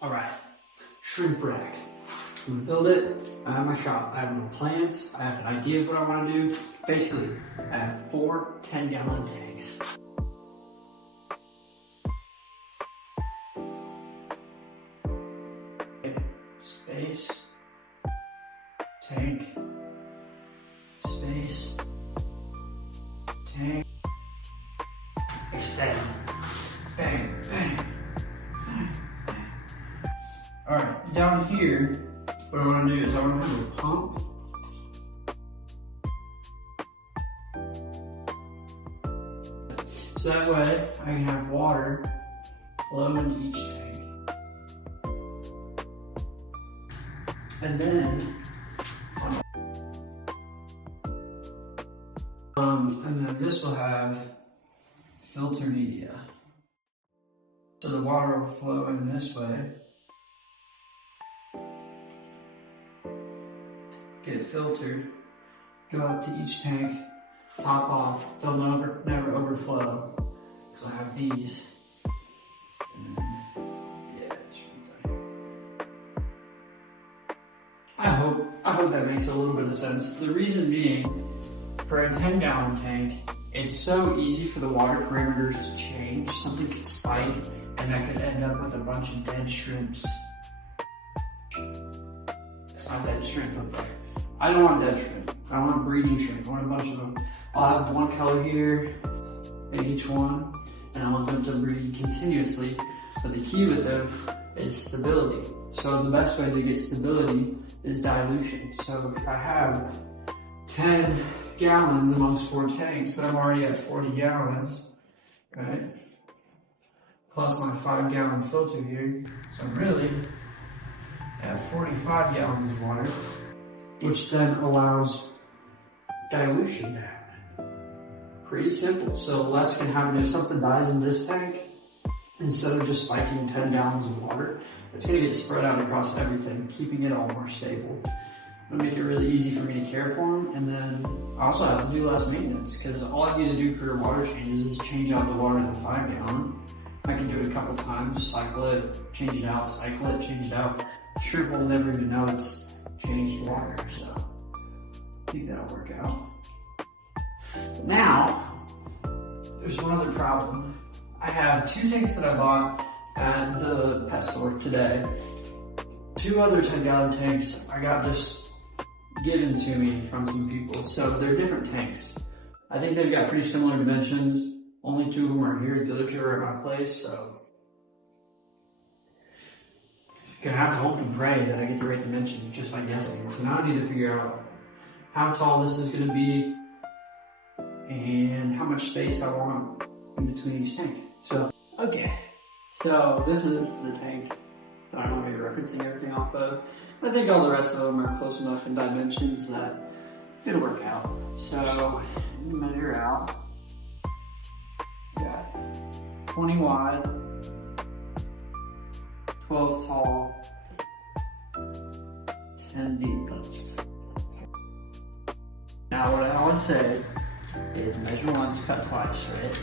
All right, shrimp rack. I'm gonna build it. I have my shop. I have my plans. I have an idea of what I want to do. Basically, I have 4 10-gallon tanks. Space, tank, space, tank, extend, bang, bang, bang, bang. All right, down here, what I want to do is I want to have a pump. So that way I can have water flow into each tank. And then, this will have filter media. So the water will flow in this way, get it filtered, go out to each tank, top off, they'll never overflow, because I have these. And then, yeah, it's I hope that makes a little bit of sense. The reason being, for a 10-gallon tank, it's so easy for the water parameters to change. Something could spike, and that could end up with a bunch of dead shrimps. It's not dead shrimp, but I don't want dead shrimp. I want breeding shrimp. I want a bunch of them. I'll have one color here in each one, and I want them to breed continuously. So the key with them is stability. So the best way to get stability is dilution. So if I have 10 gallons amongst 4 tanks, then I'm already at 40 gallons, right? Plus my 5-gallon filter here. So I'm really at 45 gallons of water, which then allows dilution to happen. Pretty simple. So less can happen if something dies in this tank. Instead of just spiking 10 gallons of water, it's going to get spread out across everything, keeping it all more stable. It'll make it really easy for me to care for them, and then I also have to do less maintenance, because all I need to do for water changes is change out the water in the 5-gallon. I can do it a couple times, cycle it, change it out, cycle it, change it out. Shrimp will never even know it's changed water, so I think that'll work out. But now, there's one other problem. I have 2 tanks that I bought at the pet store today. 2 other 10-gallon tanks I got just given to me from some people. So they're different tanks. I think they've got pretty similar dimensions. Only 2 of them are here, the other 2 are at my place, so gonna have to hope and pray that I get the right dimension just by guessing. So now I need to figure out how tall this is gonna be and how much space I want in between each tank. So, okay. So this is the tank that I'm going to be referencing everything off of. I think all the rest of them are close enough in dimensions that it'll work out. So, measure out. Got 20 wide, 12 tall, 10 deep. Now what I always say is measure once, cut twice, right?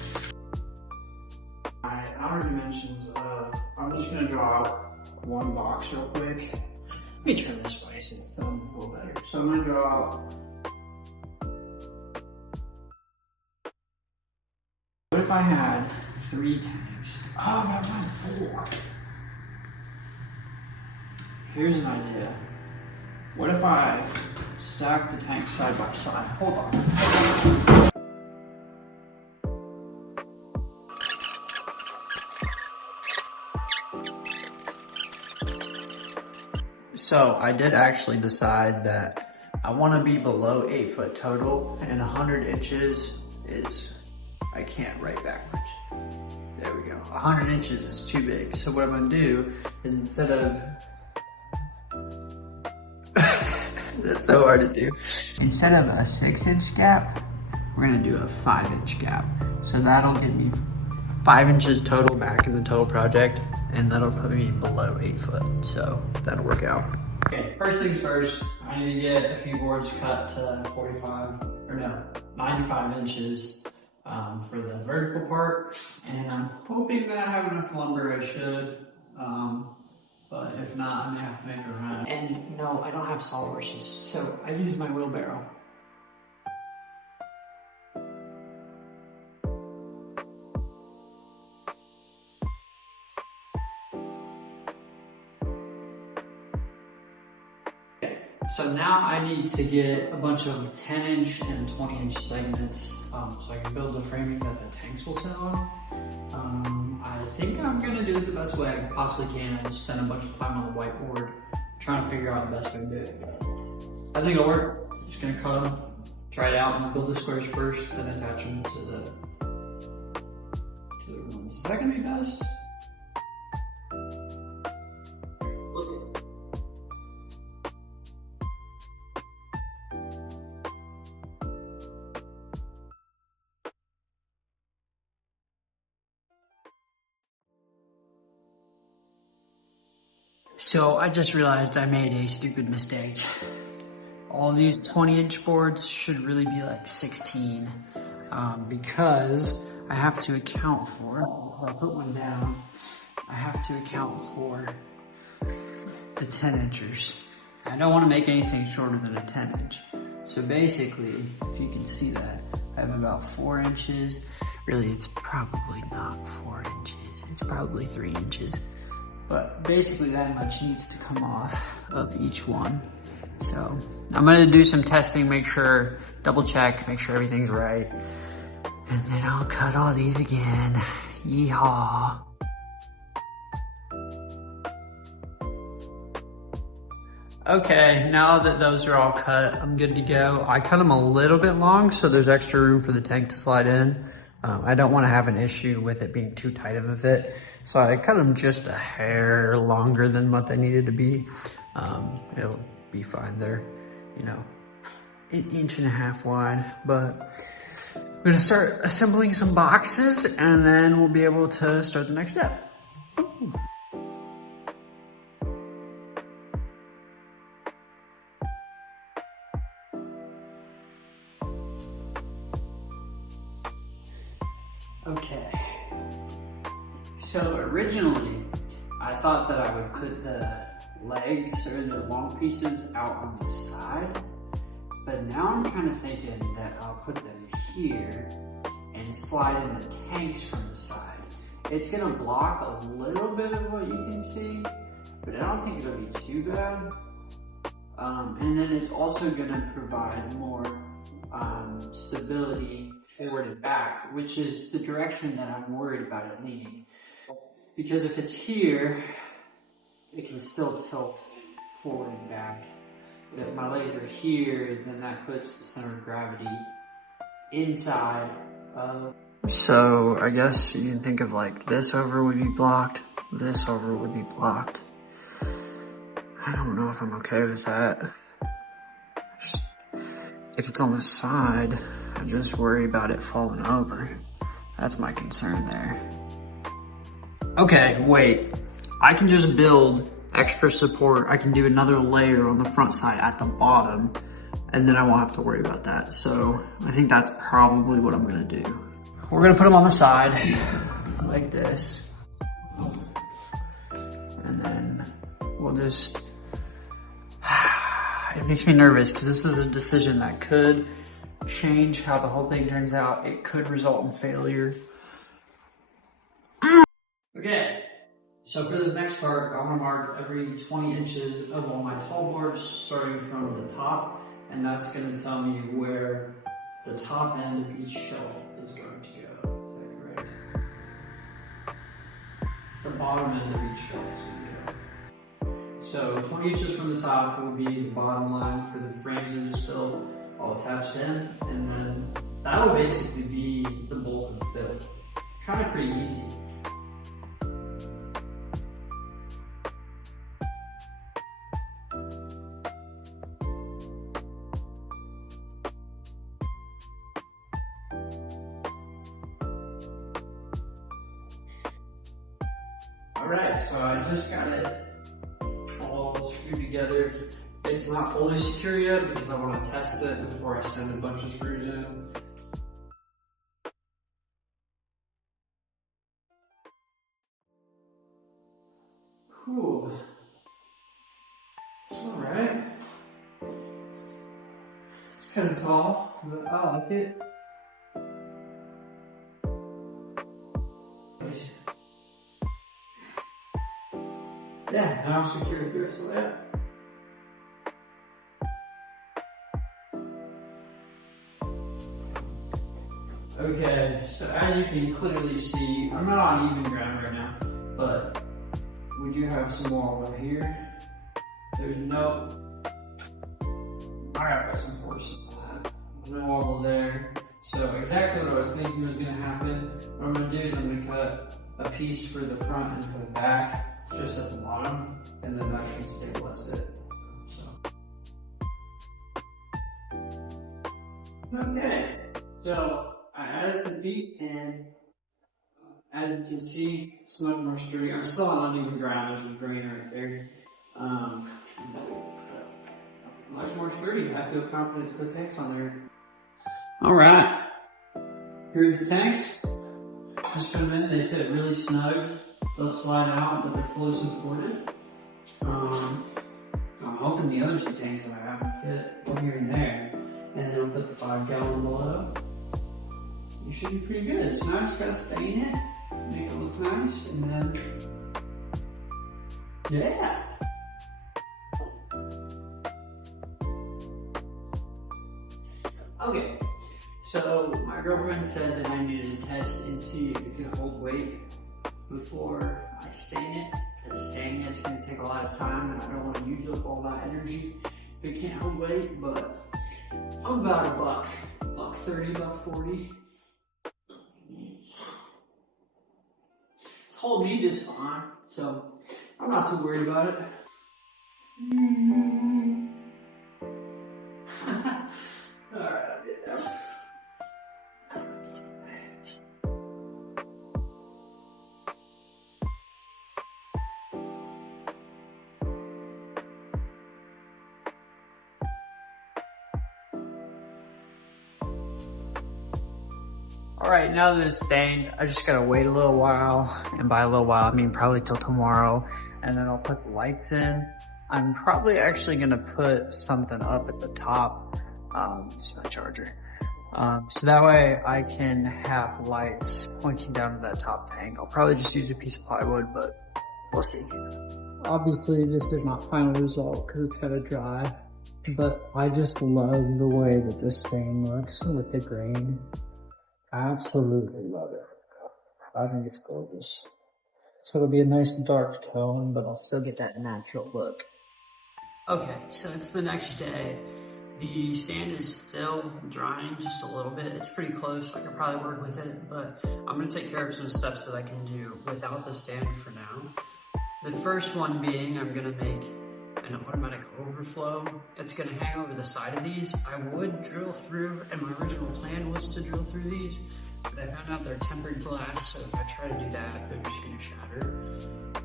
My outer dimensions of, I'm just gonna draw out 1 box real quick. Let me turn this way so the film is a little better. So I'm gonna draw out, what if I had 3 tanks? Oh, but I want 4. Here's an idea. What if I stack the tanks side by side? Hold on. So I did actually decide that I want to be below 8 foot total, and 100 inches is, I can't write backwards. There we go. 100 inches is too big. So what I'm going to do is, instead of, that's so hard to do. Instead of a 6-inch gap, we're going to do a 5-inch gap. So that'll get me 5 inches total back in the total project, and that'll put me below 8 foot, so that'll work out. Okay, first things first, I need to get a few boards cut to 95 inches for the vertical part, and I'm hoping that I have enough lumber. I should, but if not, I'm gonna have to make it around. And no, I don't have sawhorses, so I use my wheelbarrow. So now I need to get a bunch of 10-inch and 20-inch segments so I can build the framing that the tanks will sit on. I think I'm gonna do it the best way I possibly can and spend a bunch of time on the whiteboard trying to figure out the best way to do it. I think it'll work. I'm just gonna cut them, try it out, and build the squares first, then attach them to the ones. Is that gonna be best? Let's see. So I just realized I made a stupid mistake. All these 20-inch boards should really be like 16 because I have to account for, if I put one down, I have to account for the 10-inchers. I don't want to make anything shorter than a 10-inch. So basically, if you can see that, I have about 4 inches. Really, it's probably not 4 inches. It's probably 3 inches. But basically that much needs to come off of each one. So I'm gonna do some testing, make sure, double check, make sure everything's right. And then I'll cut all these again. Yeehaw. Okay, now that those are all cut, I'm good to go. I cut them a little bit long so there's extra room for the tank to slide in. I don't want to have an issue with it being too tight of a fit. So I cut them just a hair longer than what they needed to be. It'll be fine. They're, you know, 1.5 inches wide, but I'm gonna start assembling some boxes and then we'll be able to start the next step. Ooh. Okay. So originally, I thought that I would put the legs or the long pieces out on the side, but now I'm kind of thinking that I'll put them here and slide in the tanks from the side. It's gonna block a little bit of what you can see, but I don't think it'll be too bad. And then it's also gonna provide more stability forward and back, which is the direction that I'm worried about it leaning. Because if it's here, it can still tilt forward and back. But if my legs are here, then that puts the center of gravity inside of... So I guess you can think of like this over would be blocked, this over would be blocked. I don't know if I'm okay with that. If it's on the side, I just worry about it falling over. That's my concern there. Okay, wait. I can just build extra support. I can do another layer on the front side at the bottom, and then I won't have to worry about that. So I think that's probably what I'm gonna do. We're gonna put them on the side, like this. And then we'll just, it makes me nervous because this is a decision that could change how the whole thing turns out. It could result in failure. Okay, so for the next part, I'm gonna mark every 20 inches of all my tall boards starting from the top, and that's gonna tell me where the top end of each shelf is going to go. Is that correct? The bottom end of each shelf is gonna go. So 20 inches from the top will be the bottom line for the frames that just built, all attached in, and then that will basically be the bulk of the build. Kind of pretty easy. Alright, so I just got it all screwed together. It's not fully secure yet because I want to test it before I send a bunch of screws in. Cool. kind of tall, but I like it. Yeah, and I'll secure the rest of that. Okay, so as you can clearly see, I'm not on even ground right now, but we do have some wall over here. There's no, I gotta put some force on that. No wobble there. So exactly what I was thinking was gonna happen. What I'm gonna do is I'm gonna cut a piece for the front and for the back, just at the bottom, and then that should stabilize it. So. Okay, so I added the beak, and as you can see, it's much more sturdy. I'm still on uneven ground, there's a grain right there. Much more sturdy. I feel confident to put tanks on there. Alright, here are the tanks. Just put them in, they fit really snug. They'll slide out, but they're fully supported. I'm hoping the other two tanks that I have will fit here and there. And then I'll put the 5-gallon below. You should be pretty good. So now I just gotta stain it, make it look nice, and then, yeah. Okay, so my girlfriend said that I needed to test and see if it could hold weight before I stain it. Because staining it's gonna take a lot of time, and I don't want to use up all that energy if it can't hold weight. But I'm about $1.30, $1.40. It's holding me just fine, so I'm not too worried about it. Alright, I'll get that. Alright, now that it's stained, I just gotta wait a little while, and by a little while I mean probably till tomorrow, and then I'll put the lights in. I'm probably actually gonna put something up at the top, this is my charger, so that way I can have lights pointing down to that top tank. I'll probably just use a piece of plywood, but we'll see. Obviously this is not final result because it's gotta dry, but I just love the way that this stain looks with the grain. Absolutely love it. I think it's gorgeous. So it'll be a nice dark tone, but I'll still get that natural look. Okay, so it's the next day. The sand is still drying just a little bit. It's pretty close, I could probably work with it, but I'm gonna take care of some steps that I can do without the sand for now. The first one being, I'm gonna make an automatic overflow. It's gonna hang over the side of these. I would drill through, and my original plan was to drill through these, but I found out they're tempered glass, so if I try to do that, they're just gonna shatter.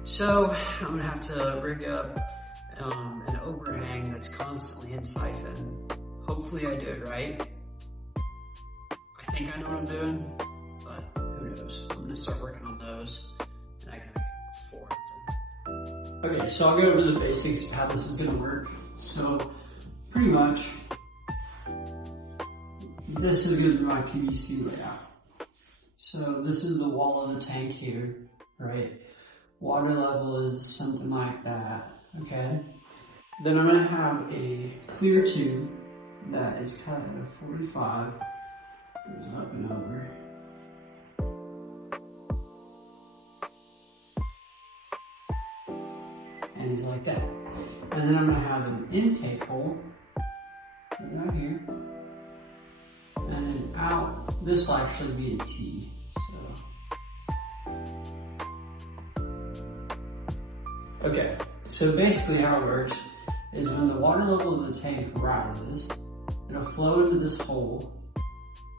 So I'm gonna have to rig up an overhang that's constantly in siphon. Hopefully I do it right. I think I know what I'm doing, but who knows? I'm gonna start working on those, and I can make 4 of them. Okay, so I'll go over the basics of how this is gonna work. So, pretty much, this is gonna be my PVC layout. So this is the wall of the tank here, right? Water level is something like that, okay? Then I'm gonna have a clear tube that is cut at a 45, goes up and over. And it's like that. And then I'm gonna have an intake hole right here. And then out, this will actually be a T. Okay, so basically how it works is when the water level of the tank rises, it'll flow into this hole,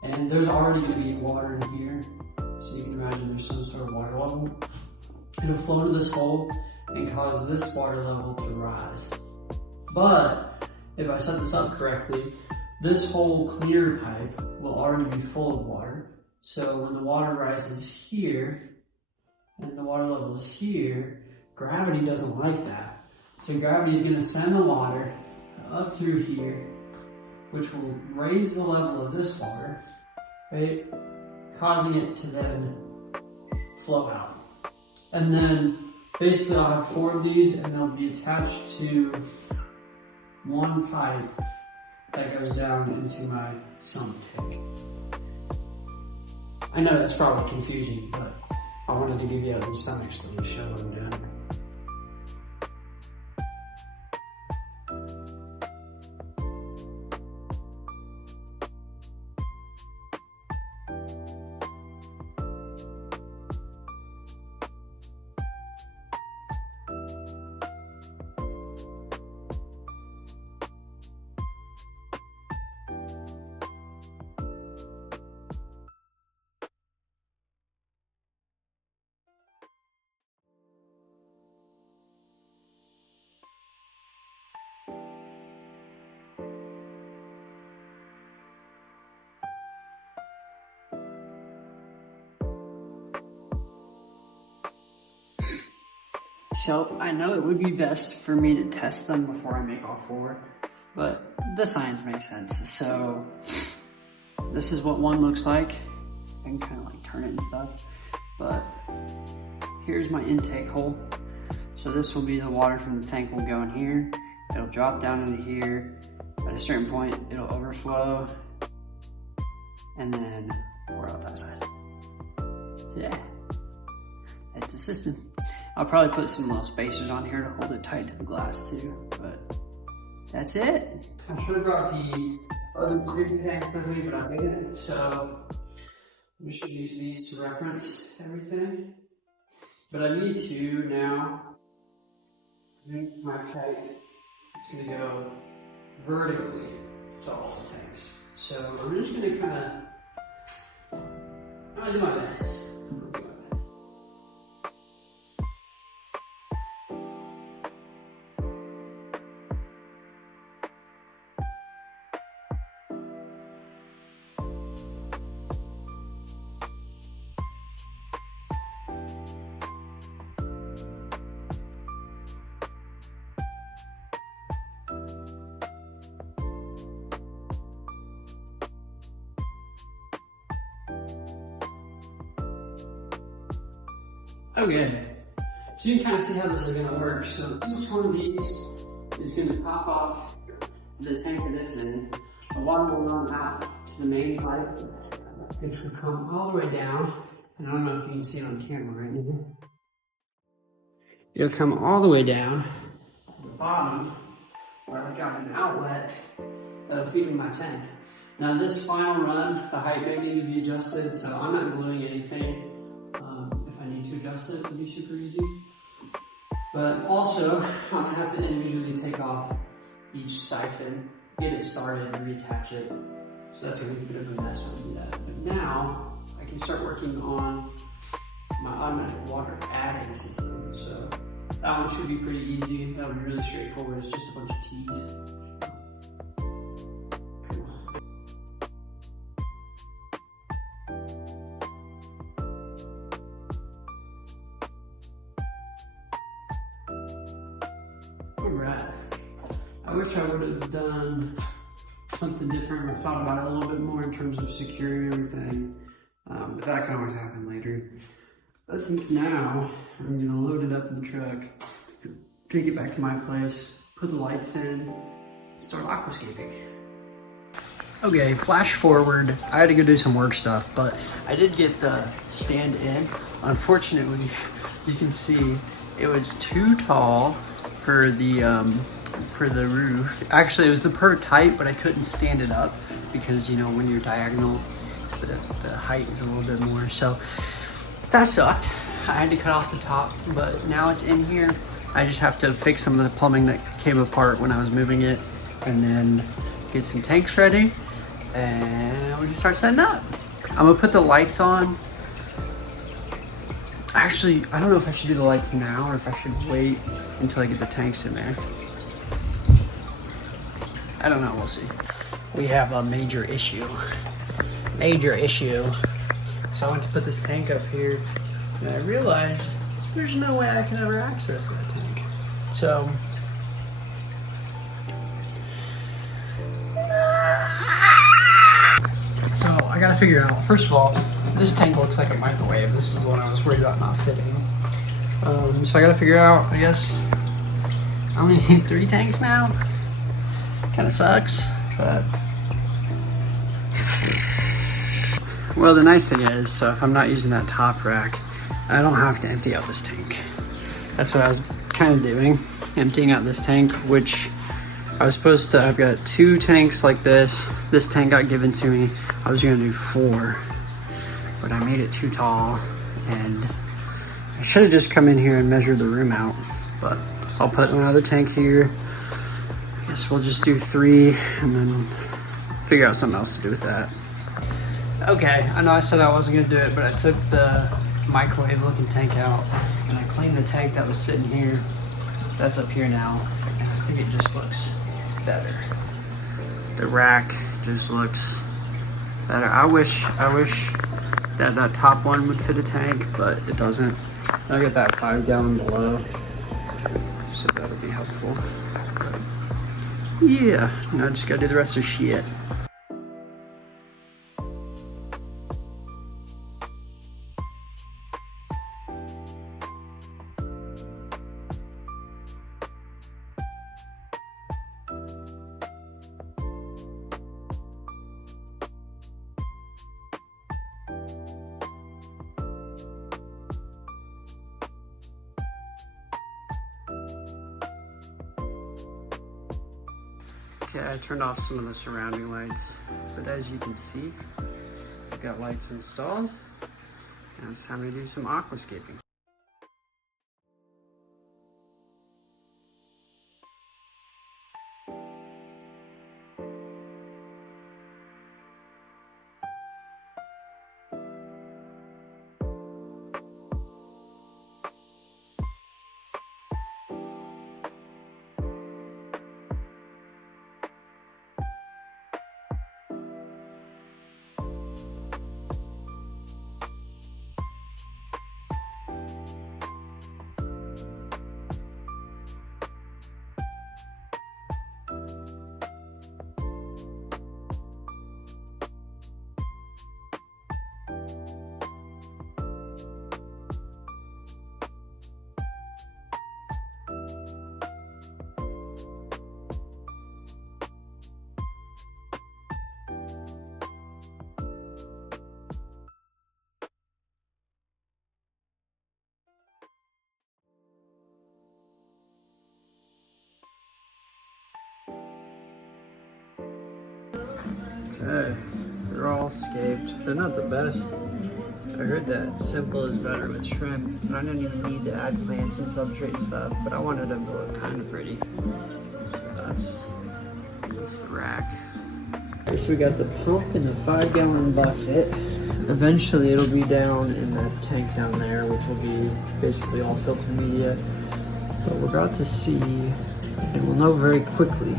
and there's already gonna be water in here, so you can imagine there's some sort of water level. It'll flow into this hole and cause this water level to rise. But if I set this up correctly, this whole clear pipe will already be full of water. So when the water rises here and the water level is here, gravity doesn't like that. So gravity is going to send the water up through here which will raise the level of this water, right? Causing it to then flow out. And then basically I'll have 4 of these and they'll be attached to one pipe that goes down into my sump tank. I know that's probably confusing, but I wanted to give you at least some explanation of what I'm doing. So I know it would be best for me to test them before I make all 4, but the science makes sense. So this is what one looks like. I can kind of like turn it and stuff, but here's my intake hole. So this will be the water from the tank will go in here. It'll drop down into here. At a certain point, it'll overflow and then pour out that side. So yeah, that's the system. I'll probably put some little spacers on here to hold it tight to the glass too, but that's it. I should have brought the other green tank with me, but I didn't, so I'm just gonna use these to reference everything. But I need to now make my pipe. It's gonna go vertically to all the tanks. So I'm just gonna kind of, I'll do my best. Okay, so you can kind of see how this is going to work. So each one of these is going to pop off the tank that it's in. The water will run out to the main pipe, which will come all the way down. And I don't know if you can see it on camera right now. It'll come all the way down to the bottom where I've got an outlet feeding my tank. Now this final run, the height may need to be adjusted, so I'm not gluing anything. If I need to adjust it, it'll be super easy. But also, I'm gonna have to individually take off each siphon, get it started, and reattach it. So that's gonna be a bit of a mess when I do that. But now, I can start working on my automatic water adding system. So that one should be pretty easy. That would be really straightforward. It's just a bunch of T's. Alright. I wish I would have done something different or thought about it a little bit more in terms of securing everything. But that can always happen later. I think now I'm gonna load it up in the truck, take it back to my place, put the lights in, and start aquascaping. Okay, flash forward. I had to go do some work stuff, but I did get the stand in. Unfortunately, you can see it was too tall for the roof. Actually, it was the perfect height, but I couldn't stand it up because, you know, when you're diagonal, the height is a little bit more. So that sucked. I had to cut off the top, but now it's in here. I just have to fix some of the plumbing that came apart when I was moving it, and then get some tanks ready, and we can start setting up. I'm gonna put the lights on. Actually, I don't know if I should do the lights now or if I should wait until I get the tanks in there. I don't know, we'll see. We have a major issue. Major issue. So I went to put this tank up here, and I realized there's no way I can ever access that tank. So, figure out, first of all, this tank looks like a microwave. This is the one I was worried about not fitting. So I gotta figure out, I guess, I only need 3 tanks now. Kinda sucks, but. Well, the nice thing is, so if I'm not using that top rack, I don't have to empty out this tank. That's what I was kind of doing, emptying out this tank, which I was supposed to, I've got 2 tanks like this. This tank got given to me. I was gonna do 4, but I made it too tall, and I should have just come in here and measured the room out, but I'll put another tank here. I guess we'll just do 3 and then figure out something else to do with that. Okay, I know I said I wasn't gonna do it, but I took the microwave looking tank out and I cleaned the tank that was sitting here. That's up here now, and I think it just looks better. The rack just looks better. I wish that that top one would fit a tank, but it doesn't. I'll get that 5-gallon below, so that'll be helpful. But yeah, now I just gotta do the rest of the shit. Okay, I turned off some of the surrounding lights, but as you can see, I've got lights installed, and it's time to do some aquascaping. Okay, they're all scaped. They're not the best. I heard that simple is better with shrimp, and I didn't even need to add plants and substrate stuff, but I wanted them to look kind of pretty. So that's the rack. Okay, so we got the pump in the 5-gallon bucket. Eventually it'll be down in that tank down there, which will be basically all filter media. But we're about to see, and we'll know very quickly,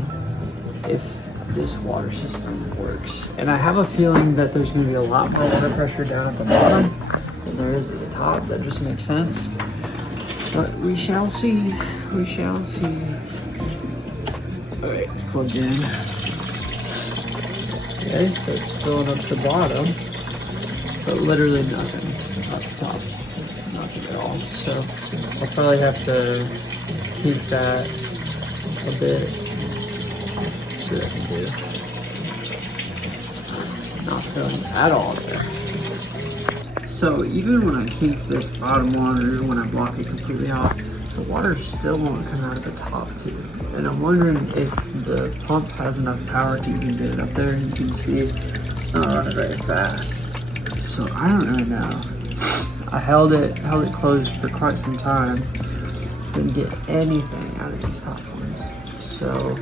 if this water system works. And I have a feeling that there's going to be a lot more water pressure down at the bottom than there is at the top. That just makes sense. But we shall see. We shall see. Alright, it's plugged in. Okay, so it's filling up the bottom, but literally nothing up top. Nothing at all. So I'll probably have to keep that a bit. See what I can do. Not filling at all there. So even when I keep this bottom water, when I block it completely off, the water still won't come out of the top too. And I'm wondering if the pump has enough power to even get it up there. You can see it's not running very fast. So I don't really know. I held it closed for quite some time. Didn't get anything out of these top ones. So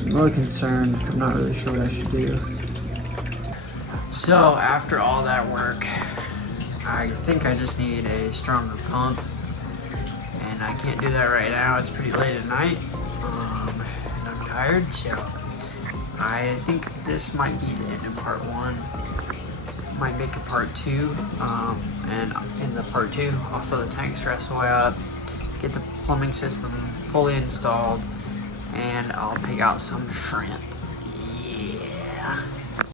I'm really concerned. I'm not really sure what I should do. So after all that work, I think I just need a stronger pump. And I can't do that right now. It's pretty late at night. And I'm tired, so I think this might be the end of part 1. Might make a part 2. And in the part 2, I'll fill the tanks the rest of the way up, get the plumbing system fully installed, and I'll pick out some shrimp. Yeah.